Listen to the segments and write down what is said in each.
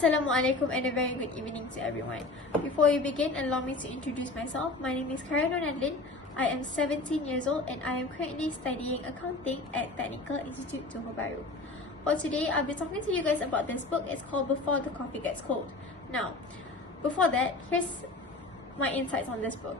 Assalamualaikum and a very good evening to everyone. Before we begin, allow me to introduce myself. My name is KYRA NURNADLEEN. I am 17 years old and I am currently studying accounting at TEKNIK Institute Johor BAHRU. For today, I'll be talking to you guys about this book. It's called Before the Coffee Gets Cold. Now, before that, here's my insights on this book.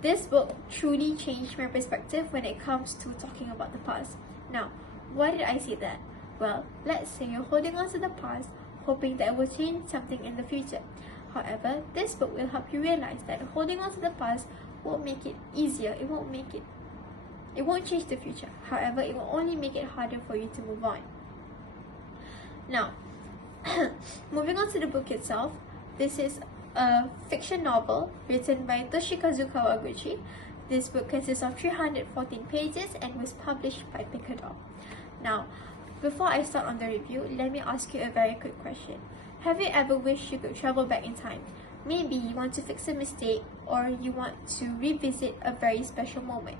This book truly changed my perspective when it comes to talking about the past. Now, why did I say that? Well, let's say you're holding on to the past, hoping that it will change something in the future. However, this book will help you realize that holding on to the past won't make it easier. It won't change the future. However, it will only make it harder for you to move on. Now, moving on to the book itself, this is a fiction novel written by Toshikazu Kawaguchi. This book consists of 314 pages and was published by Picador. Now, before I start on the review, let me ask you a very quick question. Have you ever wished you could travel back in time? Maybe you want to fix a mistake or you want to revisit a very special moment.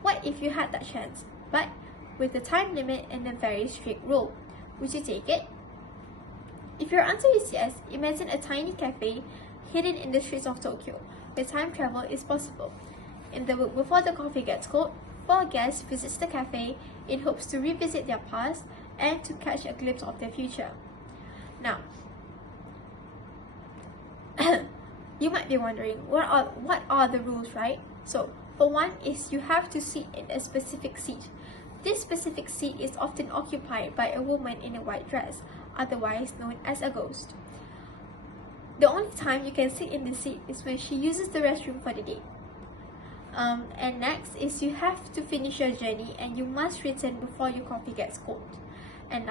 What if you had that chance, but with a time limit and a very strict rule? Would you take it? If your answer is yes, imagine a tiny cafe hidden in the streets of Tokyo, where time travel is possible. In the book Before the Coffee Gets Cold, 4 guests visits the cafe in hopes to revisit their past and to catch a glimpse of their future. Now, you might be wondering, what are the rules, right? So, for one is you have to sit in a specific seat. This specific seat is often occupied by a woman in a white dress, otherwise known as a ghost. The only time you can sit in the seat is when she uses the restroom for the day. And next is you have to finish your journey and you must return before your coffee gets cold. And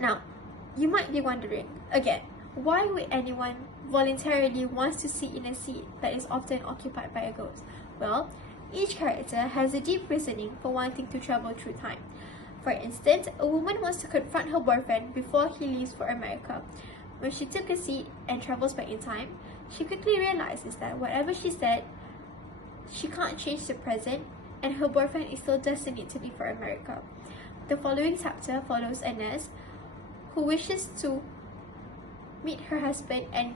now, you might be wondering, again, why would anyone voluntarily want to sit in a seat that is often occupied by a ghost? Well, each character has a deep reasoning for wanting to travel through time. For instance, a woman wants to confront her boyfriend before he leaves for America. When she took a seat and travels back in time, she quickly realizes that whatever she said, she can't change the present, and her boyfriend is still destined to leave for America. The following chapter follows a nurse who wishes to meet her husband and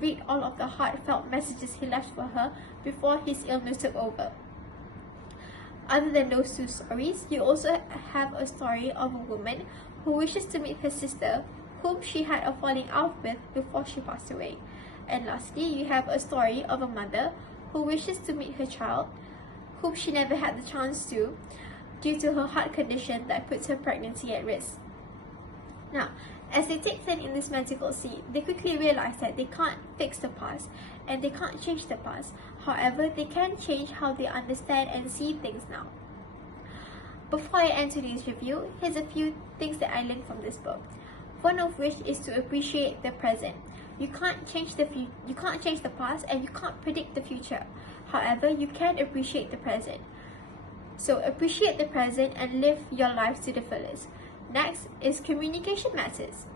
read all of the heartfelt messages he left for her before his illness took over. Other than those two stories, you also have a story of a woman who wishes to meet her sister, whom she had a falling out with before she passed away. And lastly, you have a story of a mother who wishes to meet her child, whom she never had the chance to, due to her heart condition that puts her pregnancy at risk. Now, as they take turn in this magical seat, they quickly realize that they can't fix the past and they can't change the past. However, they can change how they understand and see things now. Before I end today's review, here's a few things that I learned from this book. One of which is to appreciate the present. You can't change the past and you can't predict the future. However, you can appreciate the present. So appreciate the present and live your life to the fullest. Next is communication matters.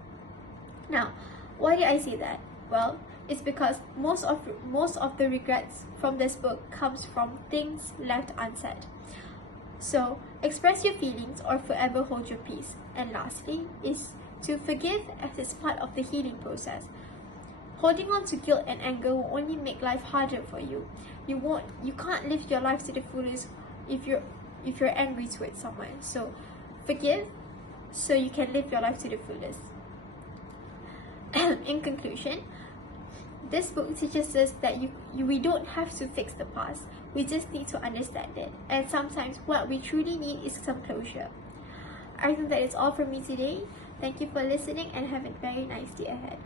Now, why did I say that? Well, it's because most of the regrets from this book comes from things left unsaid. So express your feelings or forever hold your peace. And lastly is to forgive, as it's part of the healing process. Holding on to guilt and anger will only make life harder for you. You can't live your life to the fullest if you're angry towards someone. So forgive so you can live your life to the fullest. In conclusion, this book teaches us that we don't have to fix the past. We just need to understand it. And sometimes what we truly need is some closure. I think that is all from me today. Thank you for listening and have a very nice day ahead.